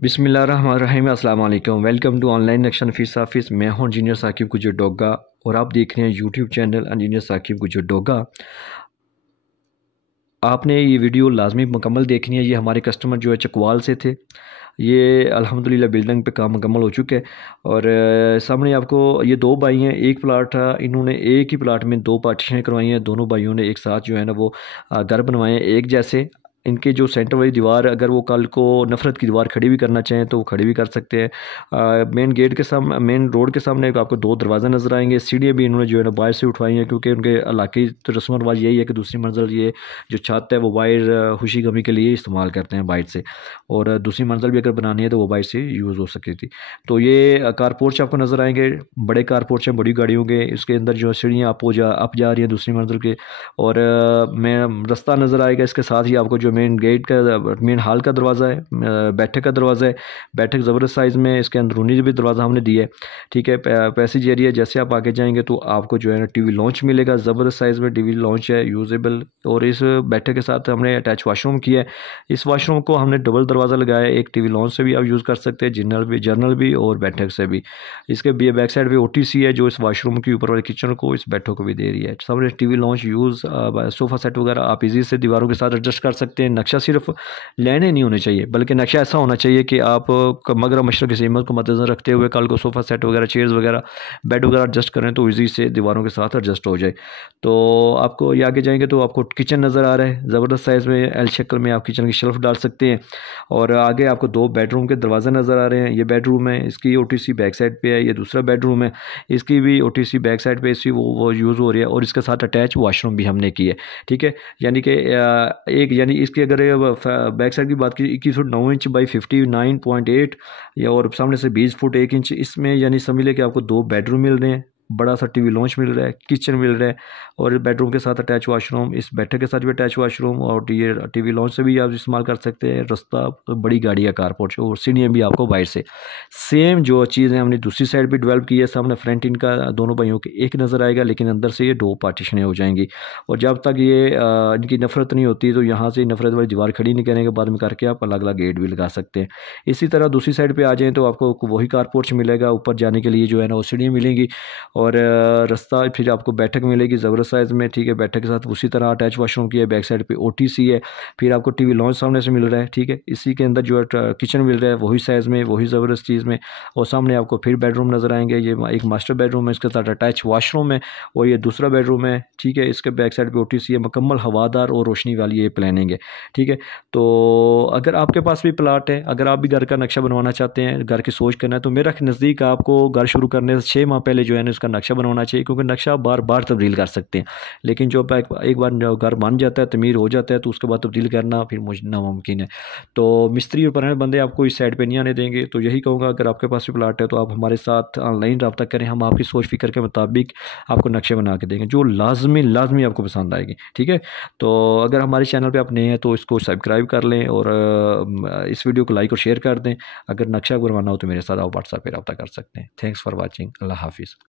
बिस्मिल्लाहिर्रहमानिर्रहीम अस्सलाम वालेकुम। वेलकम टू ऑनलाइन नक्शा नफीस ऑफिस। मैं हूं इंजीनियर साकिब गुजर डोगा और आप देख रहे हैं यूट्यूब चैनल इंजीनियर साकिब गुजर डोगा। आपने ये वीडियो लाजमी मुकम्मल देखनी है। ये हमारे कस्टमर जो है चकवाल से थे। ये अल्हम्दुलिल्लाह बिल्डिंग पे काम मुकम्मल हो चुके हैं और सामने आपको ये दो भाई हैं। एक प्लाट था, इन्होंने एक ही प्लाट में दो पार्टीशन करवाई हैं। दोनों भाइयों ने एक साथ जो है ना वो घर बनवाए हैं एक जैसे। इनके जो सेंटर वाली दीवार, अगर वो कल को नफ़रत की दीवार खड़ी भी करना चाहें तो वो खड़ी भी कर सकते हैं। मेन गेट के सामने, मेन रोड के सामने आपको दो दरवाज़े नज़र आएंगे। सीढ़ियाँ भी इन्होंने जो है ना बाहर से उठवाई हैं, क्योंकि उनके इलाके तो रस्म रवाज यही है कि दूसरी मंजिल ये जो छत है वो बाहर खुशी गमी के लिए इस्तेमाल करते हैं बाहर से, और दूसरी मंजिल भी अगर बनानी है तो वो बाहर से यूज़ हो सके थी। तो ये कार पोर्च आपको नज़र आएंगे, बड़े कार पोर्च हैं बड़ी गाड़ियों के। इसके अंदर जो सीढ़ियाँ अप जा रही हैं दूसरी मंजिल के, और मैं रास्ता नज़र आएगा। इसके साथ ही आपको जो मेन गेट का, मेन हॉल का दरवाज़ा है, बैठक का दरवाज़ा है। बैठक ज़बरदस्त साइज़ में, इसके अंदरूनी भी दरवाज़ा हमने दिया है। ठीक है, पैसेज एरिया जैसे आप आगे जाएंगे तो आपको जो है ना टीवी लॉन्च मिलेगा। ज़बरदस्त साइज़ में टीवी लॉन्च है, यूजेबल। और इस बैठक के साथ हमने अटैच वाशरूम किया है। इस वाशरूम को हमने डबल दरवाज़ा लगाया है। एक टीवी लॉन्च से भी आप यूज़ कर सकते हैं, जर्नल भी और बैठक से भी। इसके बैक साइड पे ओटीसी है जो इस वाशरूम के ऊपर वाले किचन को, इस बैठक को भी दे रही है। सामने TV launch use, sofa set वगैरह आप इजी से दीवारों के साथ एडजस्ट कर सकते हैं। नक्शा सिर्फ लेने नहीं होने चाहिए, बल्कि नक्शा ऐसा होना चाहिए कि आप मगरब मशरक़ की सीमत को मद्देनज़र रखते हुए कल को सोफ़ा सेट वगैरह, चेयर्स वगैरह, बेड वगैरह एडजस्ट करें तो ईजी से दीवारों के साथ एडजस्ट हो जाए। तो आपको ये आगे जाएंगे तो आपको किचन नज़र आ रहा है, ज़बरदस्त साइज़ में एल शक्ल में आप किचन की शेल्फ डाल सकते हैं। और आगे आपको दो बेडरूम के दरवाजे नज़र आ रहे हैं। ये बेडरूम है, इसकी ओटीसी बैक साइड पे है। ये दूसरा बेडरूम है, इसकी भी ओटीसी बैक साइड पे इसकी वो यूज़ हो रही है, और इसके साथ अटैच वाशरूम भी हमने की है। ठीक है, यानी कि एक, यानी इसकी अगर बैक साइड की बात की 2109 इंच बाई 59.8, या और सामने से 20 फुट 1 इंच इसमें, यानी समझ लें कि आपको दो बेडरूम मिल रहे हैं, बड़ा सा टीवी लॉन्च मिल रहा है, किचन मिल रहा है, और बेडरूम के साथ अटैच वाशरूम, इस बैठक के साथ भी अटैच वाशरूम, और ये टीवी लॉन्च से भी आप इस्तेमाल कर सकते हैं। रास्ता तो बड़ी गाड़ी है कारपोर्ट, और सीढ़ियाँ भी आपको बाहर से सेम जो चीज़ें हमने दूसरी साइड भी डेवलप की है। सामने फ्रंट इनका दोनों भाइयों के एक नज़र आएगा, लेकिन अंदर से ये दो पार्टीशनें हो जाएंगी। और जब तक ये इनकी नफरत नहीं होती तो यहाँ से नफरत वाली दीवार खड़ी नहीं करने के बाद में करके आप अलग अलग गेट भी लगा सकते हैं। इसी तरह दूसरी साइड पर आ जाएँ तो आपको वही कारपोर्ट मिलेगा। ऊपर जाने के लिए जो है ना वो सीढ़ियाँ मिलेंगी, और रास्ता फिर आपको बैठक मिलेगी ज़बरदस्त साइज़ में। ठीक है, बैठक के साथ उसी तरह अटैच वाशरूम की है। बैक साइड पे ओटीसी है। फिर आपको टीवी लॉन्च सामने से मिल रहा है। ठीक है, इसी के अंदर जो है किचन मिल रहा है, वही साइज़ में, वही ज़बरदस्त चीज़ में। और सामने आपको फिर बेडरूम नज़र आएंगे। ये एक मास्टर बेडरूम है, इसके साथ अटैच वाशरूम है, और ये दूसरा बेडरूम है। ठीक है, इसके बैक साइड पर ओटीसी है, मुकम्मल हवादार और रोशनी वाली ये प्लानिंग है। ठीक है, तो अगर आपके पास भी प्लाट है, अगर आप भी घर का नक्शा बनवाना चाहते हैं, घर की सोच करना है, तो मेरा नज़दीक आपको घर शुरू करने से 6 माह पहले जो है ना उसका नक्शा बनवाना चाहिए, क्योंकि नक्शा बार बार तब्दील कर सकते हैं। लेकिन जो एक बार घर बन जाता है, तमीर हो जाता है, तो उसके बाद तब्दील करना फिर मुझे नामुमकिन है। तो मिस्त्री और पुराने बंदे आपको इस साइड पे नहीं आने देंगे। तो यही कहूँगा, अगर आपके पास भी प्लाट है तो आप हमारे साथ ऑनलाइन रब्ता करें, हम आपकी सोच फिक्र के मुताबिक आपको नक्शे बना के देंगे जो लाजमी लाजमी आपको पसंद आएगी। ठीक है, तो अगर हमारे चैनल पर आप नए हैं तो इसको सब्सक्राइब कर लें, और इस वीडियो को लाइक और शेयर कर दें। अगर नक्शा बनवाना हो तो मेरे साथ आप व्हाट्सएप पर रब्ता कर सकते हैं। Thanks for watching. अल्लाह हाफिज़।